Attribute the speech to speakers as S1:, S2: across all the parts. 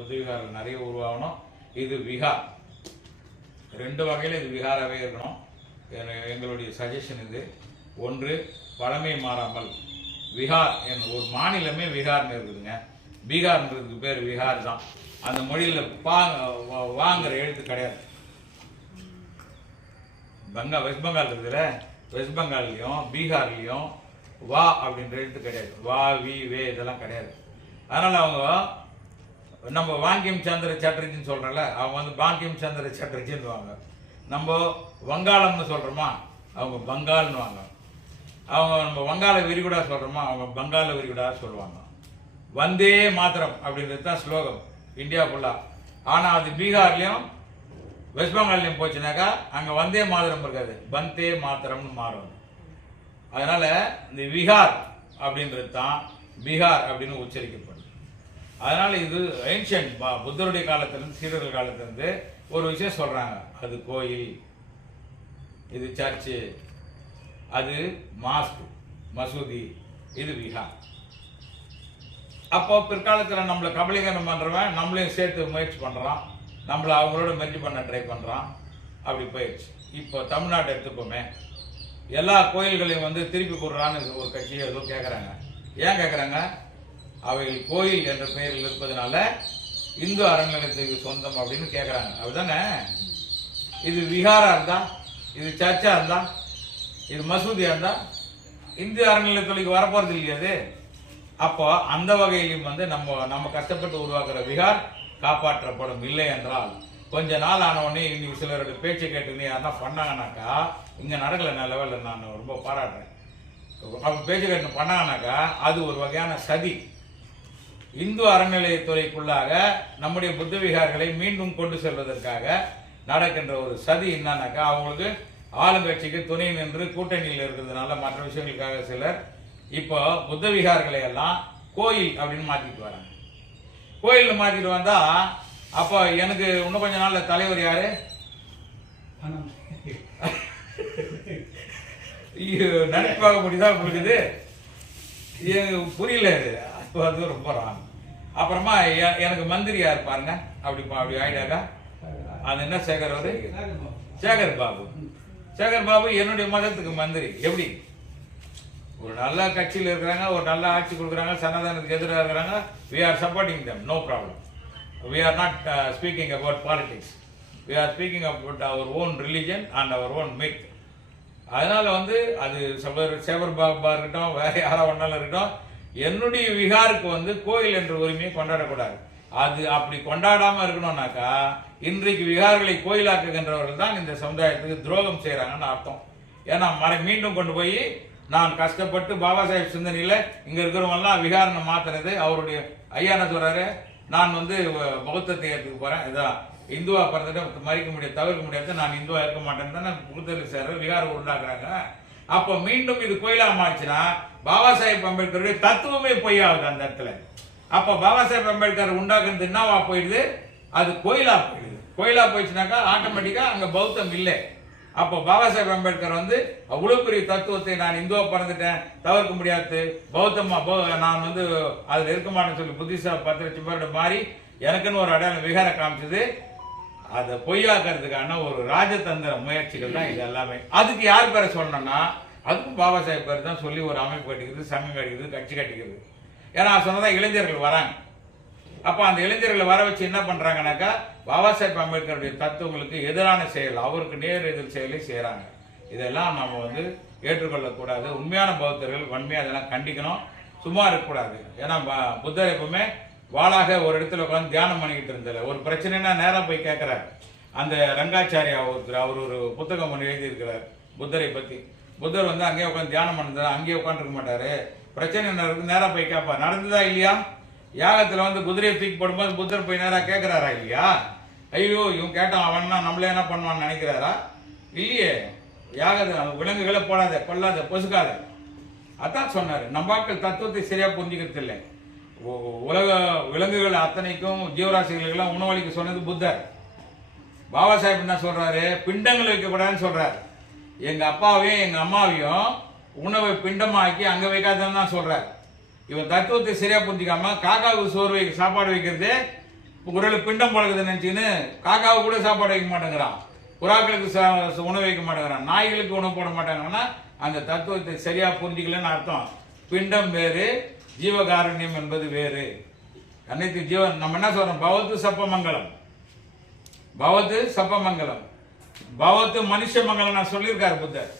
S1: புத்த நிறைய உருவாகணும். இது விகார் ரெண்டு வகையில் இது விகாராகவே இருக்கணும். எங்களுடைய சஜஷன் இது. ஒன்று பழமை மாறாமல். விகார் என் ஒரு மாநிலமே விகார்னு இருக்குதுங்க. பீகார்ன்றதுக்கு பேர் விகார் தான். அந்த மொழியில் பா வா- வாங்குற எழுத்து கிடையாது. பங்கா வெஸ்ட் பெங்கால் இருக்குதுல்ல வெஸ்ட் பெங்கால்லையும் பீகார்லேயும் வா அப்படின்ற எழுத்து கிடையாது. வா வி வே இதெல்லாம் கிடையாது. அதனால் அவங்க நம்ம வாங்கியம் சந்திர சாட்டர்ஜின்னு சொல்றோம்ல அவங்க வந்து பாங்கியம் சந்திர சட்டர்ஜின்னுவாங்க நம்ம வங்காளம்னு சொல்கிறோமா அவங்க பங்காள்னுவாங்க அவங்க நம்ம வங்காள விரிகுடா சொல்கிறோமா அவங்க பங்காள விரிகுடா சொல்லுவாங்க. வந்தே மாத்திரம் அப்படின்றது தான் ஸ்லோகம் இந்தியா ஃபுல்லாக ஆனால் அது பீகார்லேயும் வெஸ்ட் பெங்கால்லையும் போச்சுனாக்கா அங்கே வந்தே மாத்திரம் இருக்காது. வந்தே மாத்திரம்னு மாறும். அதனால் இந்த விகார் அப்படின்றது தான் பீகார் அப்படின்னு உச்சரிக்கப்படும். அதனால் இது ஏன்ஷியன்ட் புத்தருடைய காலத்திலிருந்து சீடர்கள் காலத்திலிருந்து ஒரு விஷயம் சொல்கிறாங்க அது கோயில் இது சர்ச்சு அது மாஸ்க் மசூதி இது விஹார். அப்போ பிற்காலத்தில் நம்மளை கபலீகரணம் பண்ணுறவன் நம்மளையும் சேர்த்து முயற்சி பண்ணுறான் நம்மளை அவங்களோட மெர்ஜி பண்ண ட்ரை பண்ணுறான் அப்படி போயிடுச்சு. இப்போ தமிழ்நாட்டை எடுத்துப்போமே எல்லா கோயில்களையும் வந்து திருப்பி கொடுறான்னு ஒரு கட்சி ஏதோ கேட்குறாங்க ஏன் கேட்குறாங்க அவைகள் கோயில் என்ற பெயரில் இருப்பதனால இந்து அறநிலையத்துக்கு சொந்தம் அப்படின்னு கேட்குறாங்க அப்படிதானே? இது விகாரா இருந்தா இது சர்ச்சா இருந்தா இது மசூதியா இருந்தா இந்து அறநிலையத்துறைக்கு வரப்போறது இல்லையா அது? அப்போ அந்த வகையிலும் வந்து நம்ம நம்ம கஷ்டப்பட்டு உருவாக்குற விகார் காப்பாற்றப்படும் இல்லை என்றால் கொஞ்ச நாள் ஆனவொடனே இன்னைக்கு சிலரோட பேச்சை கேட்டு யாருன்னா பண்ணாங்கனாக்கா இங்க நடக்கல நான் லெவலில் நான் ரொம்ப பாராட்டுறேன். அவங்க பேச்சு கேட்டு பண்ணாங்கனாக்கா அது ஒரு வகையான சதி. இந்து அறநிலையத்துறைக்குள்ளாக நம்முடைய புத்த விகார்களை மீண்டும் கொண்டு செல்வதற்காக நடக்கின்ற ஒரு சதி என்னன்னாக்கா அவங்களுக்கு ஆளுங்கட்சிக்கு துணை நின்று கூட்டணியில் இருக்கிறதுனால மற்ற விஷயங்களுக்காக சிலர் இப்போ புத்த விகார்களை எல்லாம் கோயில் அப்படின்னு மாற்றிட்டு வராங்க. கோயிலில் மாற்றிட்டு வந்தா அப்போ எனக்கு இன்னும் கொஞ்ச நாளில் தலைவர் யாரு? நினைப்பாக முடிதான் புரியுது இது புரியல இது அது ரொம்ப ராங் அப்புறமா எனக்கு மந்திரி யார் பாருங்க. அப்படி அப்படி ஆயிடாக்கா அது என்ன சேகர் அவரு? சேகர் பாபு. சேகர் பாபு என்னுடைய மதத்துக்கு மந்திரி. எப்படி? ஒரு நல்ல கட்சியில் இருக்கிறாங்க ஒரு நல்ல ஆட்சி கொடுக்குறாங்க சனாதனத்துக்கு எதிராக இருக்கிறாங்க. We are supporting them no problem we are not speaking about politics we are speaking about our own religion and our own myth அதனால் வந்து அது சபர் சேவர் பாபா இருக்கட்டும் வேறு யாராவது ஒன்னாலும் இருக்கட்டும் என்னுடைய விகாருக்கு வந்து கோயில் என்ற உரிமையை கொண்டாடக்கூடாது. அது அப்படி கொண்டாடாம இருக்கணும்னாக்கா இன்றைக்கு விகார்களை கோயிலாக்குகின்றவர்கள் தான் இந்த சமுதாயத்துக்கு துரோகம் செய்கிறாங்கன்னு அர்த்தம். ஏன்னா மறை மீண்டும் கொண்டு போய் நான் கஷ்டப்பட்டு பாபா சாஹேப் சிந்தனையில் இங்கே இருக்கிறவங்கலாம் விகாரனை மாத்தினது அவருடைய ஐயா என்ன நான் வந்து அஹ், பௌத்தத்தை ஏற்றுக்க இதான். இந்துவா பிறந்துட்டு மறிக்க முடியாது தவிர்க்க முடியாது நான் இந்துவா இருக்க மாட்டேன்னு தான் புத்தர் சேர்ற விகாரம் உண்டாக்குறாங்க. அப்போ மீண்டும் இது கோயிலா மாச்சுன்னா பாபா சாஹேப் அம்பேத்கருடைய தத்துவமே பொய்யாகுது அந்த இடத்துல. அப்போ பாபா சாஹேப் அம்பேத்கர் உண்டாக்குறது என்னவா போயிடுது? அது கோயிலா போயிடுது. கோயிலா போயிடுச்சுனாக்கா ஆட்டோமேட்டிக்கா அங்க பௌத்தம் இல்லை. அப்போ பாபா சாஹேப் அம்பேத்கர் வந்து அவ்வளவு பெரிய தத்துவத்தை நான் இந்துவா பிறந்துட்டேன். தவிர்க்க முடியாது. பௌத்தமா பௌ- நான் வந்து அதுல இருக்க மாட்டேன்னு சொல்லி புத்திசா பத்து லட்சம் பேரோட மாறி எனக்குன்னு ஒரு அடையாளம் விகார காமிச்சது. அதை பொய்யாக்குறதுக்கான ஒரு ராஜதந்திர முயற்சிகள் தான் இது எல்லாமே அதுக்கு யார் பேரை சொல்லணும்னா அதுக்கும் பாபா சாஹேப் பேர் தான் சொல்லி ஒரு அமைப்பு கட்டிக்கிறது சங்கம் கட்டிக்கிறது கட்சி கட்டிக்கிறது ஏன்னா சொன்னதான் இளைஞர்கள் வராங்க. அப்போ அந்த இளைஞர்களை வர வச்சு என்ன பண்ணுறாங்கனாக்கா பாபா சாஹேப் அம்பேத்கருடைய தத்துவங்களுக்கு எதிரான செயல் அவருக்கு நேர் எதிர் செயலை செய்கிறாங்க இதெல்லாம் நம்ம வந்து ஏற்றுக்கொள்ளக்கூடாது. உண்மையான பௌத்தர்கள் வன்மையாக அதெல்லாம் கண்டிக்கணும். சும்மா இருக்கக்கூடாது. ஏன்னா புத்தர் எப்பவுமே வாளாக ஒரு இடத்துல உட்காந்து தியானம் பண்ணிக்கிட்டு இருந்தல ஒரு பிரச்சனைனா நேராக போய் கேட்குறாரு அந்த ரங்காச்சாரியா ஒருத்தர் அவர் ஒரு புத்தகம் ஒன்று எழுதியிருக்கிறார் புத்தரை பற்றி புத்தர் வந்து அங்கேயே உட்காந்து தியானம் பண்ணிருந்தாரு அங்கேயே உட்காந்துருக்க மாட்டார். பிரச்சனை என்ன இருக்கு போய் கேட்பார் நடந்ததா இல்லையா? யாகத்தில் வந்து குதிரையை தூக்கி போடும்போது புத்தர் போய் நேராக கேட்குறாரா இல்லையா? ஐயோ இவன் கேட்டான் அவன்னா நம்மளே என்ன பண்ணுவான்னு நினைக்கிறாரா? இல்லையே. யாகத்தை விலங்குகளை போடாத கொல்லாத பொசுக்காத. அதான் சொன்னார். நம்பாக்கள் தத்துவத்தை சரியாக புரிஞ்சுக்கிறது இல்லை உலக விலங்குகள் அத்தனைக்கும் ஜீவராசிகளுக்கெல்லாம் உணவளிக்க சொன்னது புத்தர். பாபா சாஹிப் என்ன சொல்றாரு? பிண்டங்கள் வைக்கக்கூடாதுன்னு சொல்றாரு. எங்க அப்பாவையும் எங்க அம்மாவையும் உணவை பிண்டமாக்கி அங்க வைக்காதன்னு தான் சொல்றாரு. இவன் தத்துவத்தை சரியா புரிஞ்சிக்காம காக்காவுக்கு சோறு வைக்க சாப்பாடு வைக்கிறது குரல் பிண்டம் பழகுது நினைச்சுன்னு காக்காவுக்கு கூட சாப்பாடு வைக்க மாட்டேங்கிறான். புறாக்களுக்கு சா- உணவு வைக்க மாட்டேங்கிறான். நாய்களுக்கு உணவு போட மாட்டேங்கிறான்னா அந்த தத்துவத்தை சரியா புரிஞ்சிக்கலன்னு அர்த்தம். பிண்டம் வேறு ஜீவகாருண்யம் என்பது வேறு. அனைத்து ஜீவன் நம்ம என்ன சொல்றோம்? பவத்து சப்பமங்கலம். பவத்து சப்பமங்கலம். பவத்து மனுஷ மங்கலம் நான் சொல்லியிருக்காரு புத்தர்.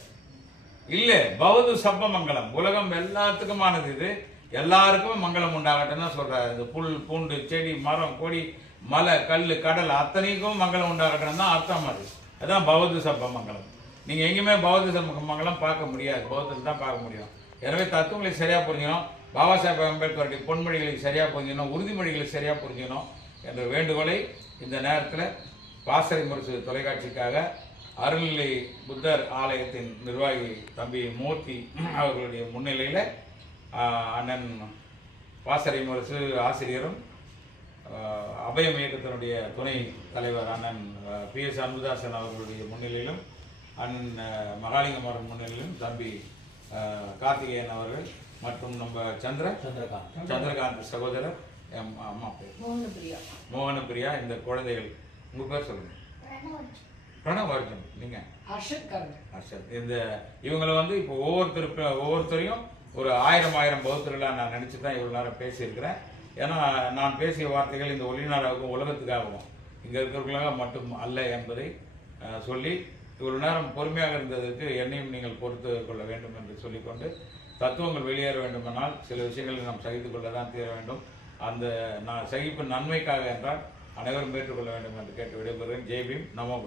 S1: இல்ல பவது சப்பமங்கலம். உலகம் எல்லாத்துக்குமானது இது. எல்லாருக்கும் மங்களம் உண்டாகட்டும் தான் சொல்றாரு. இந்த புல் பூண்டு செடி மரம் கொடி மலை கல் கடல் அத்தனைக்கும் மங்களம் உண்டாகட்டும் தான் அர்த்தம் அது. அதுதான் பவது சப்பமங்கலம். நீங்க எங்கேயுமே பௌத்த சமூக மங்கலம் பார்க்க முடியாது. பௌத்தத்தில் தான் பார்க்க முடியும். எனவே தத்துவங்களை சரியாக புரிஞ்சுக்கணும். பாபா சாஹேப் அம்பேத்கருடைய பொன்மொழிகளை சரியாக புரிஞ்சுக்கணும் உறுதிமொழிகளை சரியாக புரிஞ்சுக்கணும் என்ற வேண்டுகோளை இந்த நேரத்தில் பாசறை முரசு தொலைக்காட்சிக்காக அருள்நிலை புத்தர் ஆலயத்தின் நிர்வாகி தம்பி மூர்த்தி அவர்களுடைய முன்னிலையில் அண்ணன் பாசறை முரசு ஆசிரியரும் அபயம் இயக்கத்தினுடைய துணை தலைவர் அண்ணன் பி எஸ் அன்புதாசன் அவர்களுடைய முன்னிலையிலும் அண்ணன் மகாலிங்கமரன் முன்னிலையிலும் தம்பி கார்த்திகேயன் அவர்கள் மற்றும் நம்ம சந்திர?
S2: சந்திரகாந்த்.
S1: சந்திரகாந்த் சகோதரர் எம் அம்மா பேர்.
S3: மோகனபிரியா
S1: மோகனபிரியா இந்த குழந்தைகள் உங்க பேர் சொல்லுங்க. பிரணவ் அர்ஜுன் நீங்க?
S3: அர்ஷத் காரங்க
S1: அர்ஷத் இந்த இவங்களை வந்து இப்போ ஒவ்வொருத்தருக்கு ஒவ்வொருத்தரையும் ஒரு ஆயிரம் ஆயிரம் பௌத்தர்களாக நான் நினச்சி தான் இவ்வளோ நேரம் பேசியிருக்கிறேன். ஏன்னா நான் பேசிய வார்த்தைகள் இந்த ஒளிநாடாகவும் உலகத்துக்காகவும் இங்கே இருக்கிறவர்களாக மட்டும் அல்ல என்பதை சொல்லி இவ்வளோ நேரம் பொறுமையாக இருந்ததற்கு என்னையும் நீங்கள் பொறுத்து கொள்ள வேண்டும் என்று சொல்லிக்கொண்டு தத்துவங்கள் வெளியேற வேண்டுமானால் சில விஷயங்களை நாம் சகித்து கொள்ள தான் தீர வேண்டும். அந்த நான் சகிப்பு நன்மைக்காக என்றால் அனைவரும் ஏற்றுக்கொள்ள வேண்டும் என்று கேட்டு விடைபெறுகிறேன். ஜெய்பீம் நமோ